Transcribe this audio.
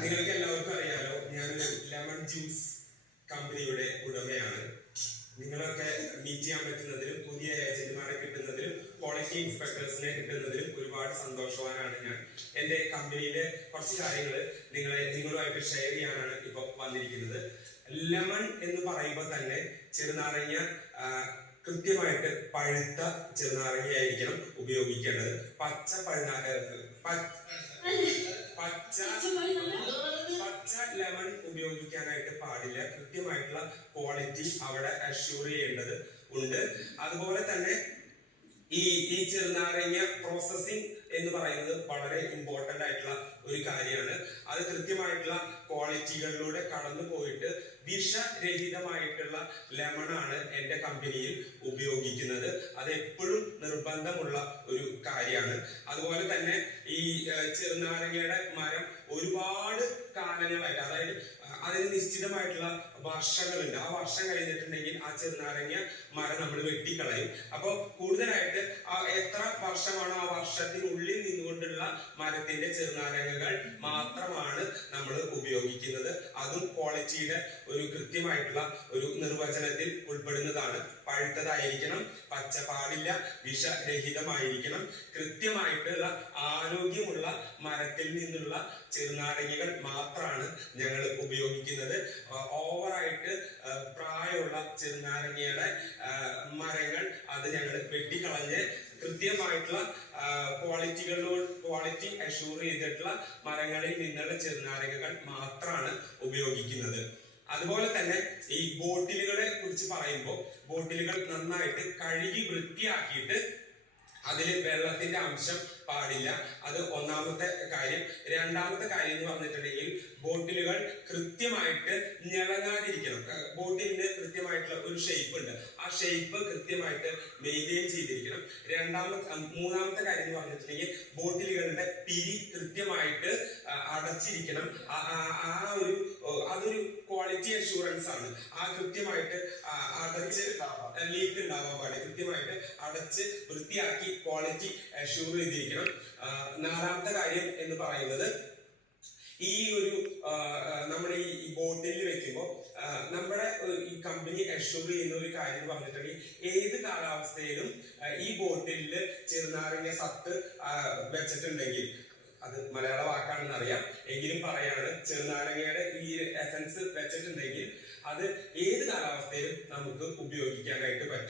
നിങ്ങൾക്ക് എല്ലാവർക്കും അറിയാലോ, ഞാനൊരു ലെമൺ ജ്യൂസ് കമ്പനിയുടെ ഉടമയാണ്. നിങ്ങളൊക്കെ മീറ്റ് ചെയ്യാൻ പറ്റുന്നതിലും പുതിയ ഏജന്റുമാരെ കിട്ടുന്നതിലും ക്വാളിറ്റി ഇൻസ്പെക്ടേഴ്സിനെ കിട്ടുന്നതിലും ഒരുപാട് സന്തോഷവാനാണ് ഞാൻ. എന്റെ കമ്പനിയിലെ കുറച്ച് കാര്യങ്ങൾ നിങ്ങളുമായിട്ട് ഷെയർ ചെയ്യാനാണ് ഇപ്പൊ വന്നിരിക്കുന്നത്. ലെമൺ എന്ന് പറയുമ്പോൾ തന്നെ ചെറുനാരങ്ങ കൃത്യമായിട്ട് പഴുത്ത ചെറുനാരങ്ങയായിരിക്കണം ഉപയോഗിക്കേണ്ടത്. പച്ച ലെമൺ ഉപയോഗിക്കാനായിട്ട് പാടില്ല. കൃത്യമായിട്ടുള്ള ക്വാളിറ്റി അവിടെ അഷ്യൂർ ചെയ്യേണ്ടത് ഉണ്ട്. അതുപോലെ തന്നെ ഈ ചെറുനാരങ്ങ പ്രോസസ്സിംഗ് എന്ന് പറയുന്നത് വളരെ ഇമ്പോർട്ടന്റ് ആയിട്ടുള്ള ഒരു കാര്യമാണ്. അത് കൃത്യമായിട്ടുള്ള ക്വാളിറ്റികളിലൂടെ കടന്നു പോയിട്ട് വിഷരഹിതമായിട്ടുള്ള ലെമണാണ് എന്റെ കമ്പനിയിൽ ഉപയോഗിക്കുന്നത്. അത് എപ്പോഴും നിർബന്ധമുള്ള ഒരു കാര്യമാണ്. അതുപോലെ തന്നെ ഈ ചെറുനാരങ്ങയുടെ മരം ഒരുപാട് കാലങ്ങളായിട്ട്, അതായത് അതിന് നിശ്ചിതമായിട്ടുള്ള വർഷങ്ങളുണ്ട്. ആ വർഷം കഴിഞ്ഞിട്ടുണ്ടെങ്കിൽ ആ ചെറുനാരങ്ങ മരം നമ്മൾ വെട്ടിക്കളയും. അപ്പൊ കൂടുതലായിട്ട് എത്ര വർഷമാണോ ആ വർഷത്തിനുള്ളിൽ നിന്നുകൊണ്ടുള്ള മരത്തിന്റെ ചെറുനാരങ്ങകൾ മാത്രമാണ് നമ്മൾ ഉപയോഗിക്കുന്നത്. അതും ക്വാളിറ്റിയുടെ ഒരു കൃത്യമായിട്ടുള്ള ഒരു നിർവചനത്തിൽ ഉൾപ്പെടുന്നതാണ്. പഴുത്തതായിരിക്കണം, പച്ച പാടില്ല, വിഷരഹിതമായിരിക്കണം, കൃത്യമായിട്ടുള്ള ആരോഗ്യമുള്ള മരത്തിൽ നിന്നുള്ള ചെറുനാരങ്ങകൾ മാത്രമാണ് ഞങ്ങൾ ഉപയോഗിക്കുന്നത്. ഓവറായിട്ട് പ്രായമുള്ള ചെറുനാരങ്ങയുടെ മരങ്ങൾ അത് ഞങ്ങൾ വെട്ടിക്കളഞ്ഞ് കൃത്യമായിട്ടുള്ള ക്വാളിറ്റി അഷ്യൂർ ചെയ്തിട്ടുള്ള മരങ്ങളിൽ നിന്നുള്ള ചെറുനാരങ്ങകൾ മാത്രമാണ് ഉപയോഗിക്കുന്നത്. അതുപോലെ തന്നെ ഈ ബോട്ടിലുകളെ കുറിച്ച് പറയുമ്പോൾ, ബോട്ടിലുകൾ നന്നായിട്ട് കഴുകി വൃത്തിയാക്കിയിട്ട് അതിൽ വെള്ളത്തിന്റെ അംശം പാടില്ല. അത് ഒന്നാമത്തെ കാര്യം. രണ്ടാമത്തെ കാര്യം എന്ന് പറഞ്ഞിട്ടുണ്ടെങ്കിൽ ബോട്ടിലുകൾ കൃത്യമായിട്ട് ഞെളങ്ങാതിരിക്കണം. ബോട്ടിലിന് കൃത്യമായിട്ടുള്ള ഒരു ഷേപ്പ് ഉണ്ട്. ആ ഷേപ്പ് കൃത്യമായിട്ട് മെയിൻറ്റെയിൻ ചെയ്തിരിക്കണം. മൂന്നാമത്തെ കാര്യം എന്ന് പറഞ്ഞിട്ടുണ്ടെങ്കിൽ ബോട്ടിലുകളുടെ പിരി കൃത്യമായിട്ട് അടച്ചിരിക്കണം. അതൊരു ക്വാളിറ്റി അഷൂറൻസ് ആണ്. കൃത്യമായിട്ട് അടച്ച് ലീക്ക് ഉണ്ടാവാൻ പാടില്ല. കൃത്യമായിട്ട് അടച്ച് വൃത്തിയാക്കി ക്വാളിറ്റി അഷ്യൂർ ചെയ്തിരിക്കണം. നാലാമത്തെ കാര്യം എന്ന് പറയുന്നത് ഈ ഒരു നമ്മുടെ ഈ ബോട്ടിൽ വെക്കുമ്പോൾ നമ്മുടെ ഈ കമ്പനി അഷ്യൂർ ചെയ്യുന്ന ഒരു കാര്യം എന്ന് പറഞ്ഞിട്ടുണ്ടെങ്കിൽ ഏത് കാലാവസ്ഥയിലും ഈ ബോട്ടിലിൽ ചെറുനാരങ്ങ സത്ത് വെച്ചിട്ടുണ്ടെങ്കിൽ, അത് മലയാള വാക്കാണെന്ന് അറിയാം എങ്കിലും പറയാണ്, ചെറുനാരങ്ങയുടെ ഈ എസൻസ് വെച്ചിട്ടുണ്ടെങ്കിൽ അത് ഏത് കാലാവസ്ഥയിലും നമുക്ക് ഉപയോഗിക്കാനായിട്ട് പറ്റും.